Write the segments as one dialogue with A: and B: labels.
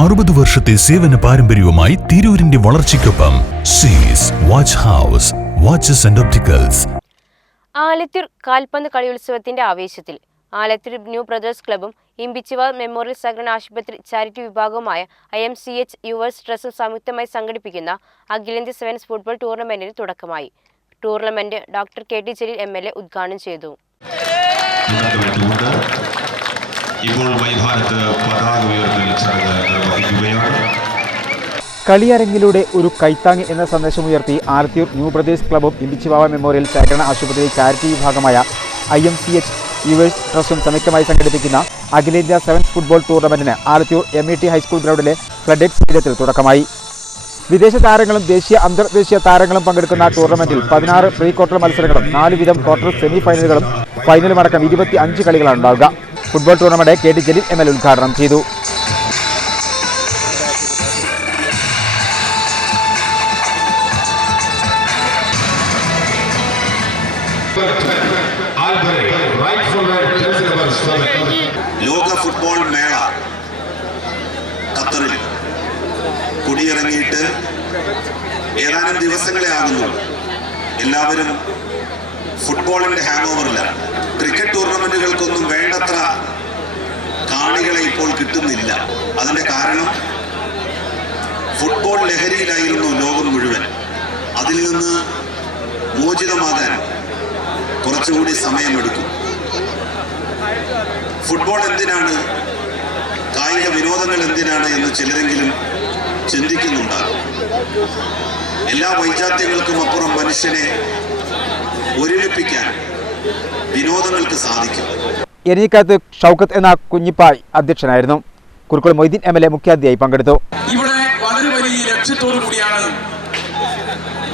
A: അറുപത് വർഷത്തെ സേവന പാരമ്പര്യവുമായി തിരൂരിന്റെ വളർച്ചയ്ക്കൊപ്പം സീസ് watch house watches and opticals
B: Alathur കാൽപന്ത് കളിയുത്സവത്തിന്റെ ആവേശത്തിൽ ആലത്തൂർ ന്യൂ ബ്രദേഴ്സ് ക്ലബും ഇമ്പിച്ചിവ മെമ്മോറിയൽ സഹകരണ ആശുപത്രി charity വിഭാഗവുമായ I M C H yours ട്രസ്റ്റും സംയുക്തമായി സംഘടിപ്പിക്കുന്ന അഖിലേന്ത്യ സെവൻസ് ഫുട്ബോൾ ടൂർണമെന്റിന് തുടക്കമായി. Tournament doctor K T Jaleel M L A ഉദ്ഘാടനം ചെയ്തു.
C: ഇപ്പോൾ മൈതാനത്ത് പതാക ഉയർത്തൽ
D: കളിയരങ്ങിലൂടെ ഒരു കൈത്താങ് എന്ന സന്ദേശമുയർത്തി ആർത്തിയൂർ ന്യൂ ബ്രദേഴ്സ് ക്ലബും ഇമ്പിച്ചിവാവ മെമ്മോറിയൽ സഹകരണ ആശുപത്രി ചാരിറ്റി വിഭാഗമായ I M C H yours ട്രസ്റ്റും സംയുക്തമായി സംഘടിപ്പിക്കുന്ന അഖിലേന്ത്യാ സെവൻസ് ഫുട്ബോൾ ടൂർണമെന്റിന് ആർത്തിയൂർ M E T high school ഗ്രൗണ്ടിലെ ഫ്ലഡെഡ് സ്റ്റേഡിയത്തിൽ തുടക്കമായി. വിദേശ താരങ്ങളും ദേശീയ അന്തർദേശീയ താരങ്ങളും പങ്കെടുക്കുന്ന ടൂർണമെന്റിൽ പതിനാറ് പ്രീ ക്വാർട്ടർ മത്സരങ്ങളും നാല് വീതം ക്വാർട്ടർ സെമി ഫൈനലുകളും ഫൈനലും അടക്കം ഇരുപത്തി അഞ്ച് കളികളാണ് ഉണ്ടാവുക. Football tournament K T Jaleel M L ഉദ്ഘാടനം ചെയ്തു.
E: ലോക ഫുട്ബോൾ മേള ഖത്തറിൽ കുടിയിറങ്ങിയിട്ട് ഏതാനും ദിവസങ്ങളെ ആകുന്നു. എല്ലാവരും ഫുട്ബോളിന്റെ ഹാങ് ഓവറിലാണ്. ക്രിക്കറ്റ് ടൂർണമെന്റുകൾക്കൊന്നും ഫുട്ബോൾ ലഹരിയിലായിരുന്നു ലോകം മുഴുവൻ. അതിൽ നിന്ന് മോചിതമാകാൻ കുറച്ചുകൂടി സമയമെടുക്കും. ഫുട്ബോൾ എന്തിനാണ്? കായിക വിനോദങ്ങൾ എന്തിനാണ് എന്ന് ചിലരെങ്കിലും ചിന്തിക്കുന്നുണ്ടാകും എല്ലാ വൈജാത്യങ്ങൾക്കും അപ്പുറം മനുഷ്യനെ ഒരുമിപ്പിക്കാൻ വിനോദങ്ങൾക്ക് സാധിക്കും.
D: എരിഞ്ഞിക്കകത്ത് ഷൗക്കത്ത് എന്ന കുഞ്ഞിപ്പായ് അധ്യക്ഷനായിരുന്നു. Kurukkulam Moideen M L A മുഖ്യാതിഥിയായി പങ്കെടുത്തു.
F: ഇവിടെ വലിയ ലക്ഷ്യത്തോടു കൂടിയാണ്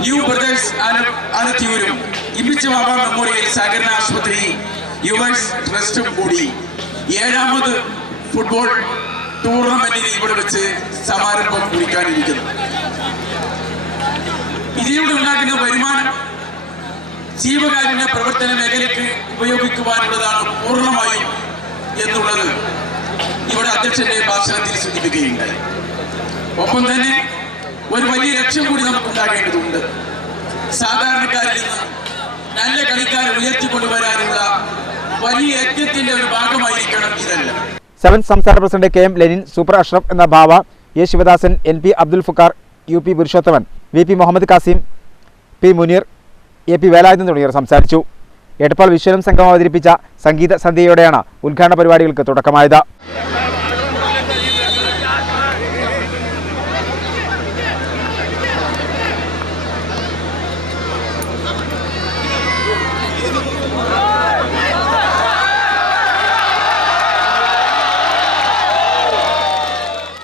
F: ന്യൂ ബ്രദേഴ്സ് അനത്തിയൂരും ഇമ്പിച്ച് ബാബ മെമ്മോറിയൽ സഹകരണ ആശുപത്രി യുവേഴ്സ് ട്രസ്റ്റും കൂടി. ഏഴാമത് ഫുട്ബോൾ ടൂർണമെന്റിന് ഇവിടെ വെച്ച് സമാരംഭം കുറിക്കാനിരിക്കുന്നു. ഇതിലൂടെ ഉണ്ടാക്കുന്ന വരുമാനം ജീവകാരുണ്യ പ്രവർത്തന മേഖലയ്ക്ക് ഉപയോഗിക്കുവാനുള്ളതാണ് പൂർണമായും എന്നുള്ളത് ഇവിടെ അധ്യക്ഷന്റെ ഭാഷണത്തിൽ സൂചിപ്പിക്കുകയുണ്ടായി. ഒപ്പം തന്നെ ഒരു വലിയ ലക്ഷ്യം കൂടി നമുക്ക് ഉണ്ടാകേണ്ടതുണ്ട് സാധാരണക്കാരിൽ നിന്ന് നല്ല കളിക്കാരെ ഉയർത്തിക്കൊണ്ടുവരാനുള്ള വലിയ യജ്ഞത്തിന്റെ ഒരു ഭാഗമായിരിക്കണം ഇതല്ല.
D: സെവൻ സംസ്ഥാന president K M Lenin super Ashraf എന്ന ഭാവ A Sivadasan N P Abdul ഫുക്കാർ U P Purushothaman V P Muhammad Kasim P Muneer A P Velayudhan തുടങ്ങിയവർ സംസാരിച്ചു. എടപ്പാൾ വിശ്വനം സംഘം അവതരിപ്പിച്ച സംഗീത സന്ധ്യയോടെയാണ് ഉദ്ഘാടന പരിപാടികൾക്ക് തുടക്കമായത്.